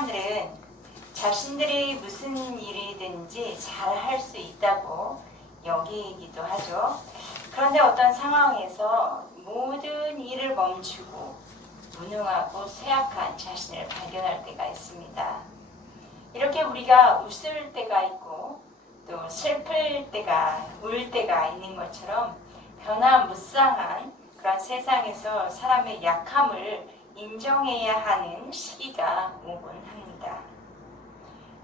사람들은 자신들이 무슨 일이든지 잘 할 수 있다고 여기기도 하죠. 그런데 어떤 상황에서 모든 일을 멈추고 무능하고 쇠약한 자신을 발견할 때가 있습니다. 이렇게 우리가 웃을 때가 있고 또 슬플 때가, 울 때가 있는 것처럼 변화무쌍한 그런 세상에서 사람의 약함을 인정해야 하는 시기가 오곤 합니다.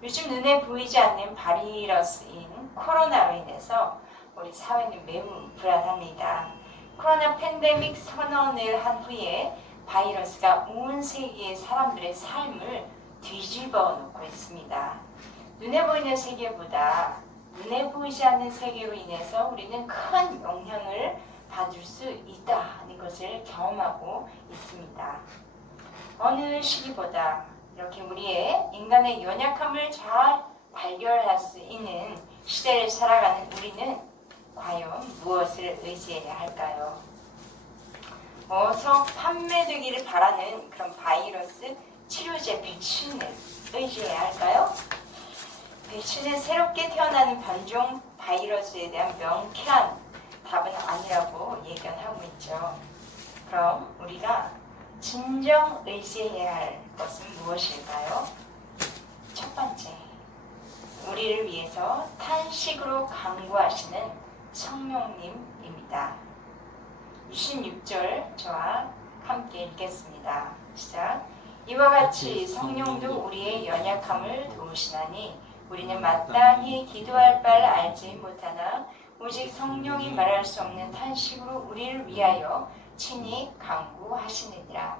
요즘 눈에 보이지 않는 바이러스인 코로나로 인해서 우리 사회는 매우 불안합니다. 코로나 팬데믹 선언을 한 후에 바이러스가 온 세계의 사람들의 삶을 뒤집어 놓고 있습니다. 눈에 보이는 세계보다 눈에 보이지 않는 세계로 인해서 우리는 큰 영향을 받을 수 있다는 것을 경험하고 있습니다. 어느 시기보다 이렇게 우리의 인간의 연약함을 잘 발견할 수 있는 시대를 살아가는 우리는 과연 무엇을 의지해야 할까요? 어서 판매되기를 바라는 그런 바이러스 치료제 백신을 의지해야 할까요? 백신은 새롭게 태어나는 변종 바이러스에 대한 명쾌한 답은 아니라고 예견하고 있죠. 그럼 우리가 진정 의지해야 할 것은 무엇일까요? 첫 번째, 우리를 위해서 탄식으로 간구하시는 성령님입니다. 26절 저와 함께 읽겠습니다. 시작. 이와 같이 성령도 우리의 연약함을 도우시나니 우리는 마땅히 기도할 바를 알지 못하나 오직 성령이 말할 수 없는 탄식으로 우리를 위하여 친히 간구하시느니라.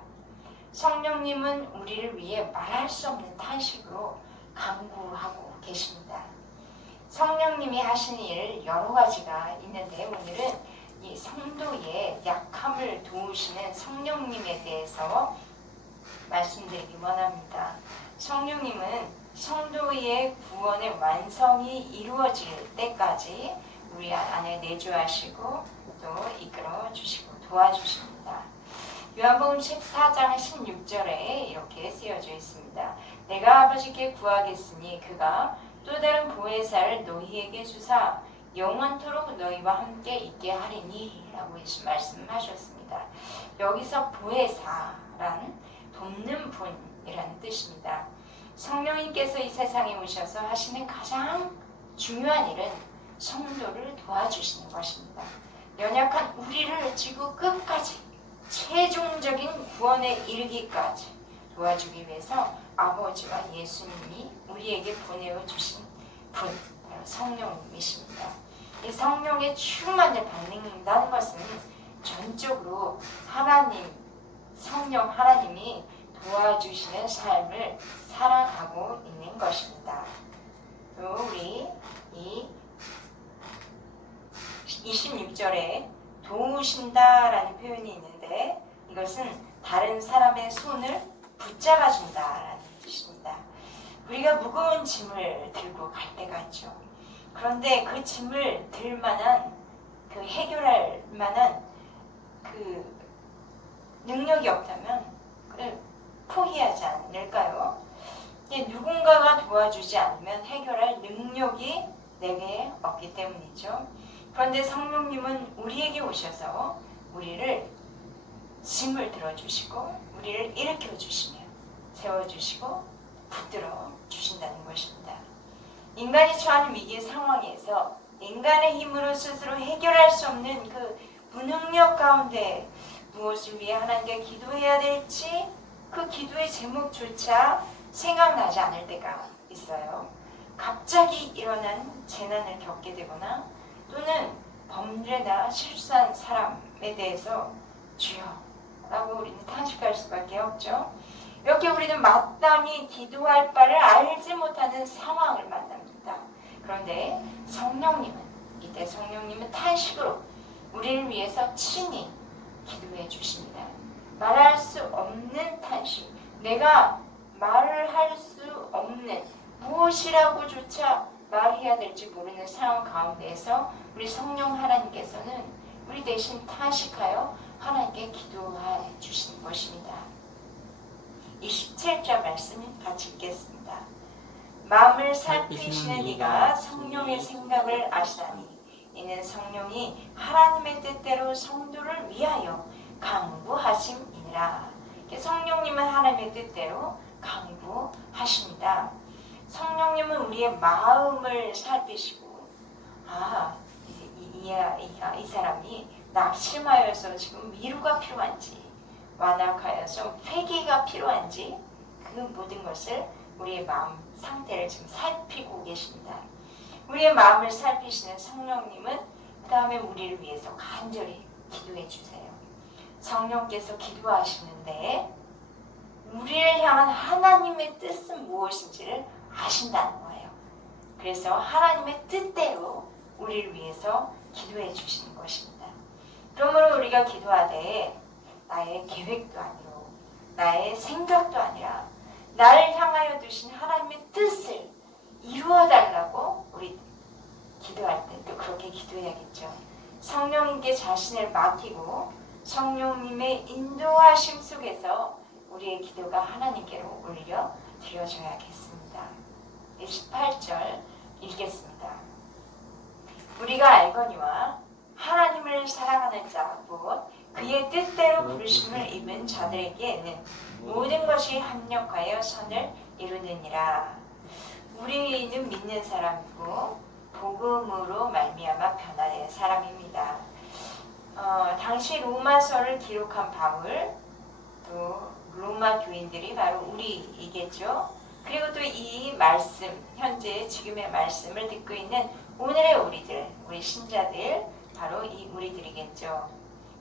성령님은 우리를 위해 말할 수 없는 탄식으로 간구하고 계십니다. 성령님이 하시는 일 여러 가지가 있는데 오늘은 이 성도의 약함을 도우시는 성령님에 대해서 말씀드리기 원합니다. 성령님은 성도의 구원의 완성이 이루어질 때까지 우리 안에 내주하시고 또 이끌어 주시고 도와주십니다. 요한복음 14장 16절에 이렇게 쓰여져 있습니다. 내가 아버지께 구하겠으니 그가 또 다른 보혜사를 너희에게 주사 영원토록 너희와 함께 있게 하리니 라고 예수 말씀하셨습니다. 여기서 보혜사란 돕는 분이라는 뜻입니다. 성령님께서 이 세상에 오셔서 하시는 가장 중요한 일은 성도를 도와주시는 것입니다. 연약한 우리를 지구 끝까지 최종적인 구원에 이르기까지 도와주기 위해서 아버지와 예수님이 우리에게 보내주신 분, 바로 성령님이십니다. 이 성령의 충만을 받는다는 것은 전적으로 하나님, 성령 하나님이 도와주시는 삶을 살아가고 있는 것입니다. 또 우리 이 26절에 도우신다라는 표현이 있는데 이것은 다른 사람의 손을 붙잡아준다라는 뜻입니다. 우리가 무거운 짐을 들고 갈 때가 있죠. 그런데 그 짐을 들 만한 해결할 만한 능력이 없다면 그걸 포기하지 않을까요? 누군가가 도와주지 않으면 해결할 능력이 내게 없기 때문이죠. 그런데 성령님은 우리에게 오셔서 우리를 짐을 들어주시고 우리를 일으켜주시며 세워주시고 붙들어 주신다는 것입니다. 인간이 처한 위기 상황에서 인간의 힘으로 스스로 해결할 수 없는 그 무능력 가운데 무엇을 위해 하나님께 기도해야 될지 그 기도의 제목조차 생각나지 않을 때가 있어요. 갑자기 일어난 재난을 겪게 되거나 또는 범죄나 실수한 사람에 대해서 주여 라고 우리는 탄식할 수밖에 없죠. 이렇게 우리는 마땅히 기도할 바를 알지 못하는 상황을 만납니다. 그런데 이때 성령님은 탄식으로 우리를 위해서 친히 기도해 주십니다. 말할 수 없는 탄식, 내가 말을 할 수 없는 무엇이라고조차 말해야 될지 모르는 상황 가운데에서 우리 성령 하나님께서는 우리 대신 탄식하여 하나님께 기도해 주시는 것입니다. 27절 말씀 같이 읽겠습니다. 마음을 살피시는 이가 성령의 생각을 아시나니 이는 성령이 하나님의 뜻대로 성도를 위하여 강구하심이니라. 성령님은 하나님의 뜻대로 강구하십니다. 성령님은 우리의 마음을 살피시고 이 사람이 낙심하여서 지금 위로가 필요한지 완악하여서 회개가 필요한지 그 모든 것을 우리의 마음 상태를 지금 살피고 계십니다. 우리의 마음을 살피시는 성령님은 그 다음에 우리를 위해서 간절히 기도해 주세요. 성령께서 기도하시는데 우리를 향한 하나님의 뜻은 무엇인지를 아신다는 거예요. 그래서 하나님의 뜻대로 우리를 위해서 기도해 주시는 것입니다. 그러므로 우리가 기도하되 나의 계획도 아니고 나의 생각도 아니라 나를 향하여 두신 하나님의 뜻을 이루어달라고 우리 기도할 때 또 그렇게 기도해야겠죠. 성령님께 자신을 맡기고 성령님의 인도하심 속에서 우리의 기도가 하나님께로 올려 드려져야겠습니다. 18절 읽겠습니다. 우리가 알거니와 하나님을 사랑하는 자 곧 그의 뜻대로 부르심을 입은 자들에게는 모든 것이 합력하여 선을 이루느니라. 우리는 믿는 사람이고 복음으로 말미암아 변화된 사람입니다. 당시 로마서를 기록한 바울 또 로마 교인들이 바로 우리이겠죠. 그리고 또 이 말씀 현재 지금의 말씀을 듣고 있는 오늘의 우리들 우리 신자들 바로 이 우리들이겠죠.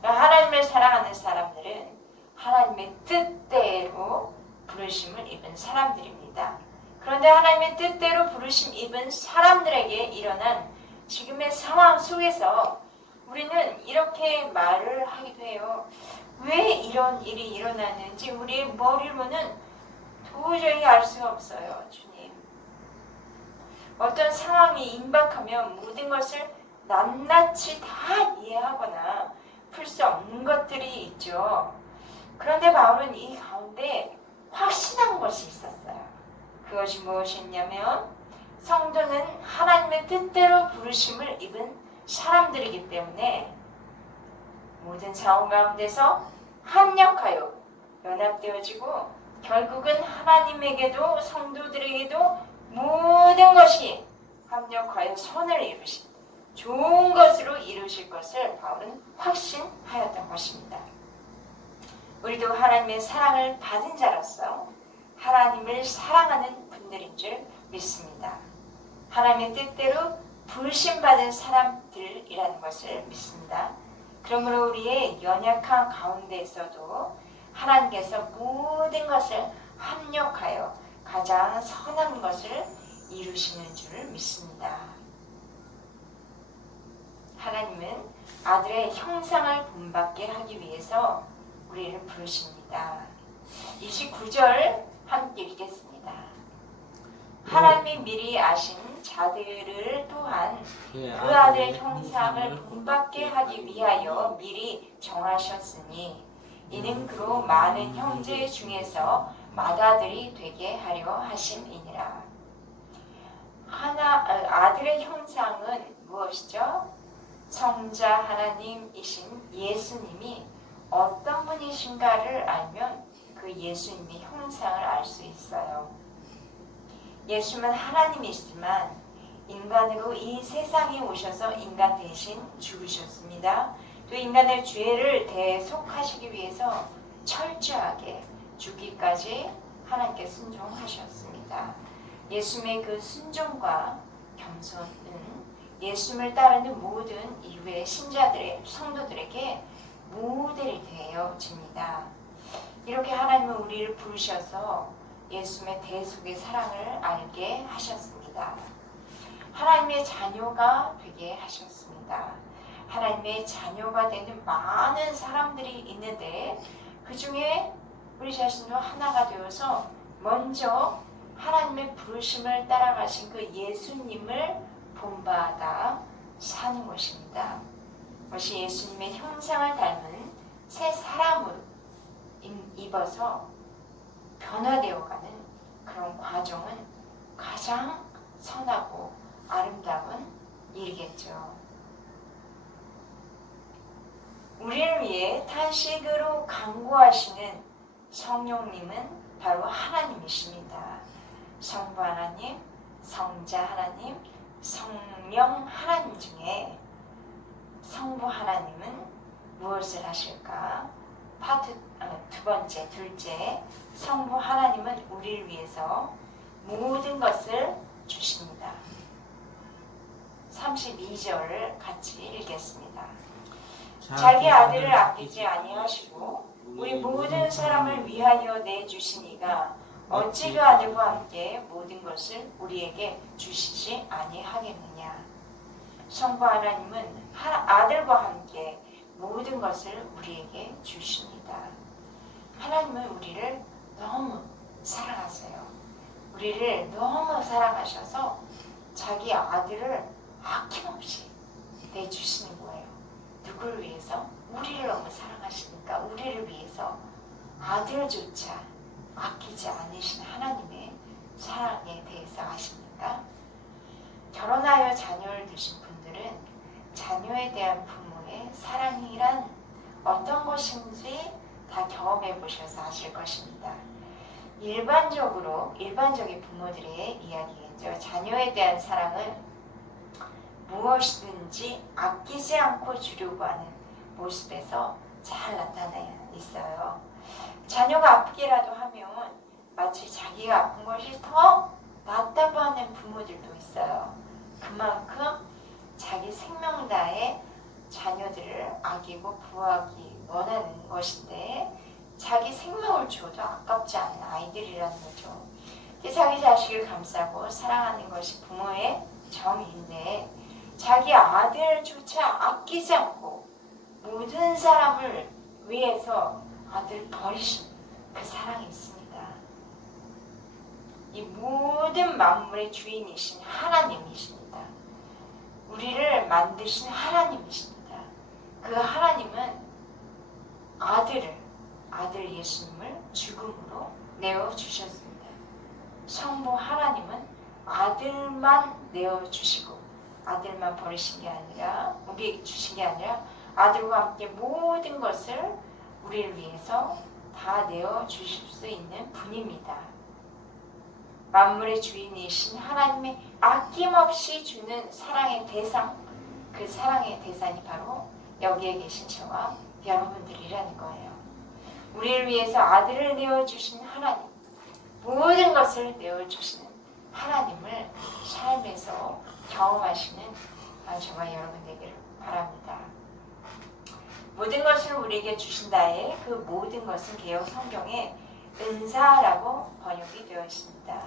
하나님을 사랑하는 사람들은 하나님의 뜻대로 부르심을 입은 사람들입니다. 그런데 하나님의 뜻대로 부르심 입은 사람들에게 일어난 지금의 상황 속에서 우리는 이렇게 말을 하기도 해요. 왜 이런 일이 일어나는지 우리의 머리로는 도저히 알 수가 없어요. 주님. 어떤 상황이 임박하면 모든 것을 낱낱이 다 이해하거나 풀 수 없는 것들이 있죠. 그런데 바울은 이 가운데 확신한 것이 있었어요. 그것이 무엇이냐면 성도는 하나님의 뜻대로 부르심을 입은 사람들이기 때문에 모든 상황 가운데서 합력하여 연합되어지고 결국은 하나님에게도 성도들에게도 모든 것이 합력하여 선을 이루신 좋은 것으로 이루실 것을 바울은 확신하였던 것입니다. 우리도 하나님의 사랑을 받은 자로서 하나님을 사랑하는 분들인 줄 믿습니다. 하나님의 뜻대로 부르심받은 사람들이라는 것을 믿습니다. 그러므로 우리의 연약한 가운데에서도 하나님께서 모든 것을 합력하여 가장 선한 것을 이루시는 줄 믿습니다. 하나님은 아들의 형상을 본받게 하기 위해서 우리를 부르십니다. 29절 함께 읽겠습니다. 하나님이 미리 아신 자들을 또한 그 아들의 형상을 본받게 하기 위하여 미리 정하셨으니 이는 그로 많은 형제 중에서 맏아들이 되게 하려 하심이니라. 아들의 형상은 무엇이죠? 성자 하나님이신 예수님이 어떤 분이신가를 알면 그 예수님의 형상을 알 수 있어요. 예수님은 하나님이시지만 인간으로 이 세상에 오셔서 인간 대신 죽으셨습니다. 또 인간의 죄를 대속하시기 위해서 철저하게 죽기까지 하나님께 순종하셨습니다. 예수님의 그 순종과 겸손은 예수님을 따르는 모든 이후의 신자들의 성도들에게 모델이 되어집니다. 이렇게 하나님은 우리를 부르셔서 예수님의 대속의 사랑을 알게 하셨습니다. 하나님의 자녀가 되게 하셨습니다. 하나님의 자녀가 되는 많은 사람들이 있는데 그 중에 우리 자신도 하나가 되어서 먼저 하나님의 부르심을 따라가신 그 예수님을 본받아 사는 것입니다. 그것이 예수님의 형상을 닮은 새 사람을 입어서 변화되어가는 그런 과정은 가장 선하고 아름다운 일이겠죠. 우리를 위해 탄식으로 간구하시는 성령님은 바로 하나님이십니다. 성부 하나님, 성자 하나님, 성령 하나님 중에 성부 하나님은 무엇을 하실까? 둘째, 성부 하나님은 우리를 위해서 모든 것을 주십니다. 32절을 같이 읽겠습니다. 자기 아들을 아끼지 아니하시고 우리 모든 사람을 위하여 내주시니가 어찌 그 아들과 함께 모든 것을 우리에게 주시지 아니하겠느냐. 성부 하나님은 아들과 함께 모든 것을 우리에게 주십니다. 하나님은 우리를 너무 사랑하세요. 우리를 너무 사랑하셔서 자기 아들을 아낌없이 내주시는 거예요. 누구를 위해서? 우리를 너무 사랑하시니까 우리를 위해서 아들조차 아끼지 않으신 하나님의 사랑에 대해서 아십니까? 결혼하여 자녀를 두신 분들은 자녀에 대한 부모의 사랑이란 어떤 것인지 다 경험해 보셔서 아실 것입니다. 일반적인 부모들의 이야기겠죠. 자녀에 대한 사랑은 무엇이든지 아끼지 않고 주려고 하는 모습에서 잘 나타나 있어요. 자녀가 아프기라도 하면 마치 자기가 아픈 것이 더 낫다고 하는 부모들도 있어요. 그만큼 자기 생명 다해 자녀들을 아끼고 부하기 원하는 것인데 자기 생명을 줘도 아깝지 않은 아이들이라는 거죠. 자기 자식을 감싸고 사랑하는 것이 부모의 정의인데 자기 아들조차 아끼지 않고 모든 사람을 위해서 아들 버리신 그 사랑이 있습니다. 이 모든 만물의 주인이신 하나님이십니다. 우리를 만드신 하나님이십니다. 그 하나님은 아들 예수님을 죽음으로 내어주셨습니다. 성부 하나님은 아들만 내어주시고 아들만 버리신 게 아니라 우리에게 주신 게 아니라 아들과 함께 모든 것을 우리를 위해서 다 내어주실 수 있는 분입니다. 만물의 주인이신 하나님의 아낌없이 주는 사랑의 대상, 그 사랑의 대상이 바로 여기에 계신 저와 여러분들이라는 거예요. 우리를 위해서 아들을 내어주신 하나님, 모든 것을 내어주시는 하나님을 삶에서 경험하시는 저와 여러분 되기를 바랍니다. 모든 것을 우리에게 주신다의 그 모든 것은 개역 성경에 은사라고 번역이 되어 있습니다.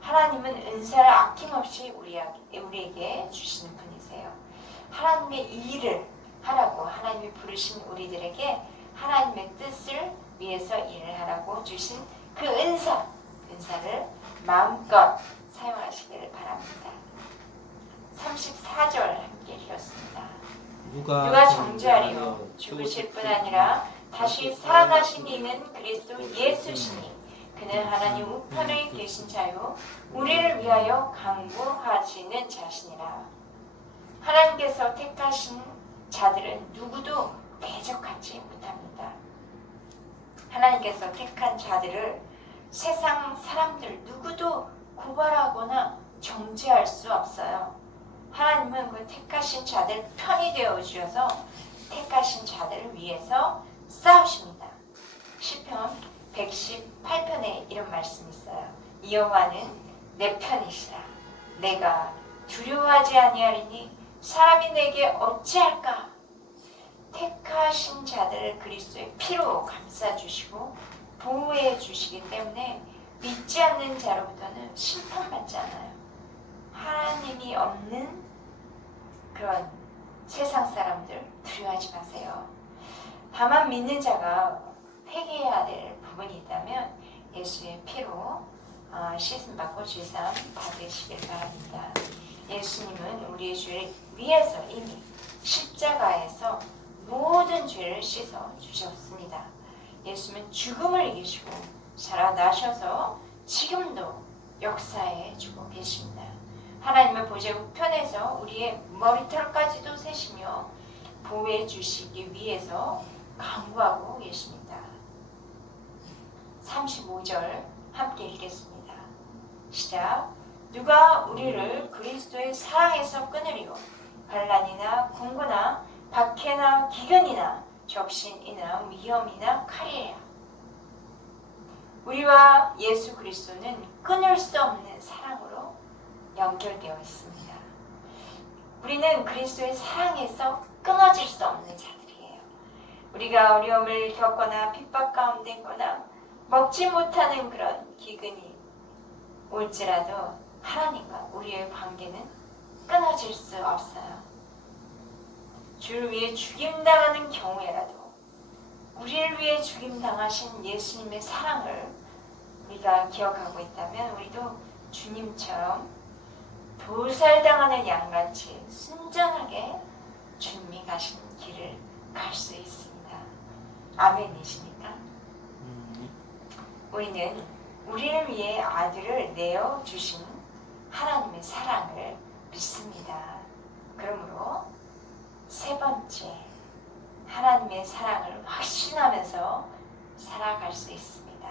하나님은 은사를 아낌없이 우리에게 주시는 분이세요. 하나님의 일을 하라고 하나님이 부르신 우리들에게 하나님의 뜻을 위해서 일을 하라고 주신 그 은사를 마음껏 사용하시기를 바랍니다. 34절 함께 읽었습니다. 누가 정죄하리요 죽으실 뿐 아니라 다시 살아나신 이는 그리스도 예수시니 그는 하나님 우편에 계신 자요 우리를 위하여 간구하시는 자시니라. 하나님께서 택하신 자들은 누구도 대적하지 못합니다. 하나님께서 택한 자들을 세상 사람들 누구도 고발하거나 정죄할 수 없어요. 하나님은 그 택하신 자들 편이 되어 주셔서 택하신 자들을 위해서 싸우십니다. 시편 118편에 이런 말씀이 있어요. 여호와는 내 편이시라. 내가 두려워하지 아니하리니 사람이 내게 어찌할까. 택하신 자들을 그리스도의 피로 감싸주시고 보호해 주시기 때문에 믿지 않는 자로부터는 심판받지 않아요. 하나님이 없는 그런 세상 사람들 두려워하지 마세요. 다만 믿는 자가 회개해야 될 부분이 있다면 예수의 피로 씻음받고 죄사함 받으시길 바랍니다. 예수님은 우리의 죄를 위해서 이미 십자가에서 모든 죄를 씻어 주셨습니다. 예수님은 죽음을 이기시고 살아나셔서 지금도 역사해 주고 계십니다. 하나님의 보좌 우편에서 우리의 머리털까지도 세시며 보호해 주시기 위해서 간구하고 계십니다. 35절 함께 읽겠습니다. 시작. 누가 우리를 그리스도의 사랑에서 끊으리요? 반란이나 궁고나 박해나 기근이나 적신이나 위험이나 칼이라. 우리와 예수 그리스도는 끊을 수 없는 사랑으로 연결되어 있습니다. 우리는 그리스도의 사랑에서 끊어질 수 없는 자들이에요. 우리가 어려움을 겪거나 핍박 가운데 있거나 먹지 못하는 그런 기근이 올지라도 하나님과 우리의 관계는 끊어질 수 없어요. 주를 위해 죽임당하는 경우에라도 우리를 위해 죽임당하신 예수님의 사랑을 우리가 기억하고 있다면 우리도 주님처럼 도살당하는 양같이 순전하게 주님이 가신 길을 갈 수 있습니다. 아멘이십니까? 우리는 우리를 위해 아들을 내어주신 하나님의 사랑을 믿습니다. 그러므로 세 번째, 하나님의 사랑을 확신하면서 살아갈 수 있습니다.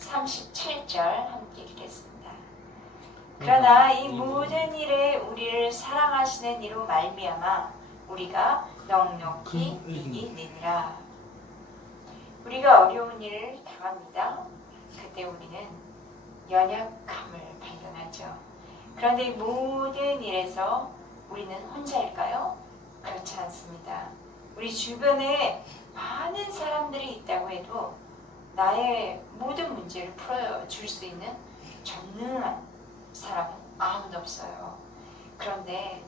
37절 함께 읽겠습니다. 그러나 이 모든 일에 우리를 사랑하시는 이로 말미암아 우리가 넉넉히 이기느니라. 우리가 어려운 일을 당합니다. 그때 우리는 연약함을 발견하죠. 그런데 이 모든 일에서 우리는 혼자일까요? 그렇지 않습니다. 우리 주변에 많은 사람들이 있다고 해도 나의 모든 문제를 풀어줄 수 있는 전능한 사람은 아무도 없어요. 그런데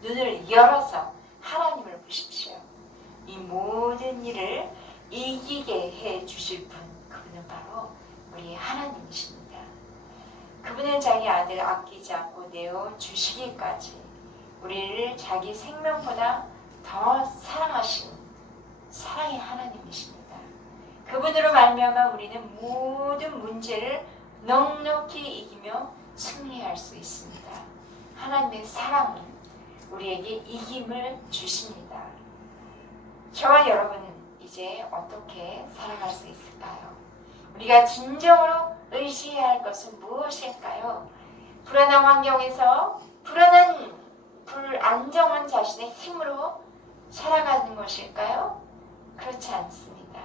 눈을 열어서 하나님을 보십시오. 이 모든 일을 이기게 해 주실 분, 그분은 바로 우리 하나님이십니다. 그분은 자기 아들 아끼지 않고 내어 주시기까지 우리를 자기 생명보다 더 사랑하신 사랑의 하나님이십니다. 그분으로 말미암아 우리는 모든 문제를 넉넉히 이기며 승리할 수 있습니다. 하나님의 사랑은 우리에게 이김을 주십니다. 저와 여러분은 이제 어떻게 살아갈 수 있을까요? 우리가 진정으로 의지해야 할 것은 무엇일까요? 불안한 환경에서 불안정한 자신의 힘으로 살아가는 것일까요? 그렇지 않습니다.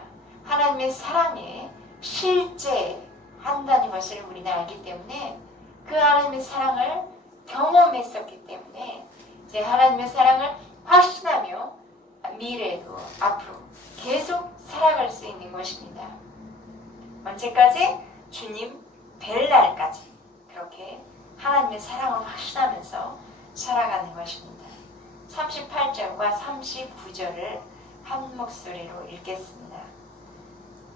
하나님의 사랑에 실제한다는 것을 우리는 알기 때문에 그 하나님의 사랑을 경험했었기 때문에 이제 하나님의 사랑을 확신하며 미래에도 앞으로 계속 살아갈 수 있는 것입니다. 언제까지? 주님 뵐 날까지 그렇게 하나님의 사랑을 확신하면서 살아가는 것입니다. 38절과 39절을 한 목소리로 읽겠습니다.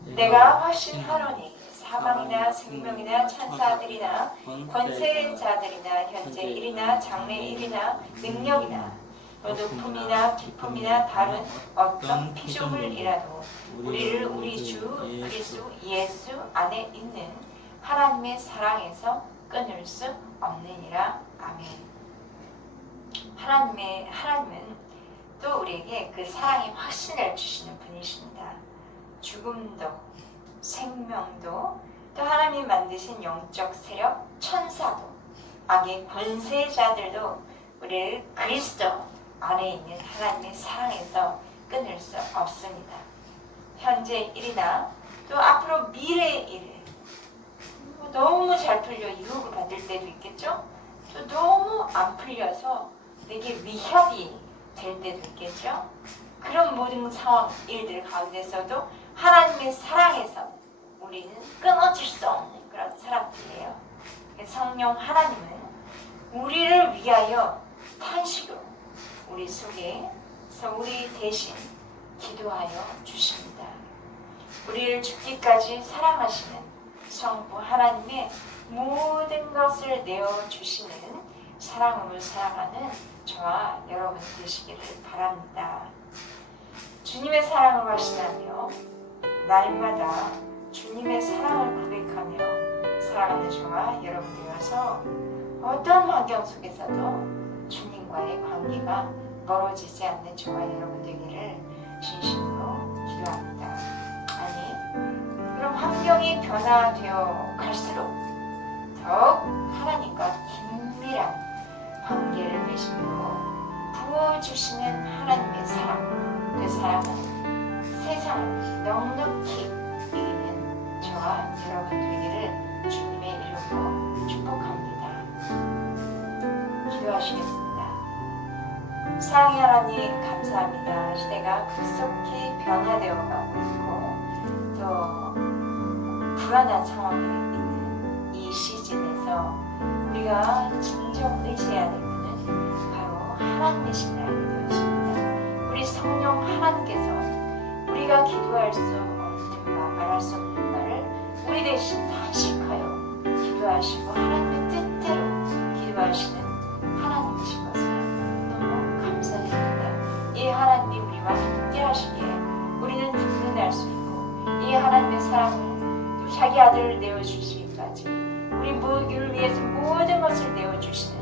내가 확신하노니 사망이나 생명이나 천사들이나 권세자들이나 현재 일이나 장래 일이나 능력이나 높음이나 깊음이나 다른 어떤 피조물이라도 우리를 우리 주 그리스도 예수 안에 있는 하나님의 사랑에서 끊을 수 없느니라. 아멘. 하나님은 또 우리에게 그 사랑의 확신을 주시는 분이십니다. 죽음도 생명도 또 하나님이 만드신 영적 세력 천사도 악의 권세자들도 우리를 그리스도 안에 있는 하나님의 사랑에서 끊을 수 없습니다. 현재 일이나 또 앞으로 미래의 일, 너무 잘 풀려 유혹을 받을 때도 있겠죠? 또 너무 안 풀려서 내게 위협이 될 때도 있겠죠? 그런 모든 상황, 일들 가운데서도 하나님의 사랑에서 우리는 끊어질 수 없는 그런 사람들이에요. 성령 하나님은 우리를 위하여 탄식으로 우리 속에서 우리 대신 기도하여 주십니다. 우리를 죽기까지 사랑하시는 성부 하나님의 모든 것을 내어주시는 사랑으로 살아가는 저와 여러분 되시기를 바랍니다. 주님의 사랑을 확신하며 날마다 주님의 사랑을 고백하며 살아가는 저와 여러분 되어서 어떤 환경 속에서도 주님과의 관계가 멀어지지 않는 저와 여러분 되기를 진심으로 기도합니다. 아니, 그럼 환경이 변화되어 갈수록 더욱 하나님과 긴밀한 관계를 맺으므로 부어주시는 하나님의 사랑, 그 사랑은 세상을 넉넉히 이기는 저와 여러분 되기를 주님의 이름으로 축복합니다. 기도하시겠습니다. 사랑의 하나님 감사합니다. 시대가 급속히 변화되어 가고 있고 또 불안한 상황에 있는 이 시즌에서 우리가 진정 의지해야 될 분은 바로 하나님이심을 알게 되었습니다. 우리 성령 하나님께서 우리가 기도할 수 없는 바, 말할 수 없는 바를 우리 대신 단식하여 기도하시고 하나님의 뜻대로 기도하시는 하나님이신 것을 너무 감사드립니다. 이 하나님이 우리와 함께 하시기에 우리는 든든할 수 있고 이 하나님의 사랑을 또 자기 아들을 내어주시기까지 우리 모두를 위해서 모든 것을 내어주시는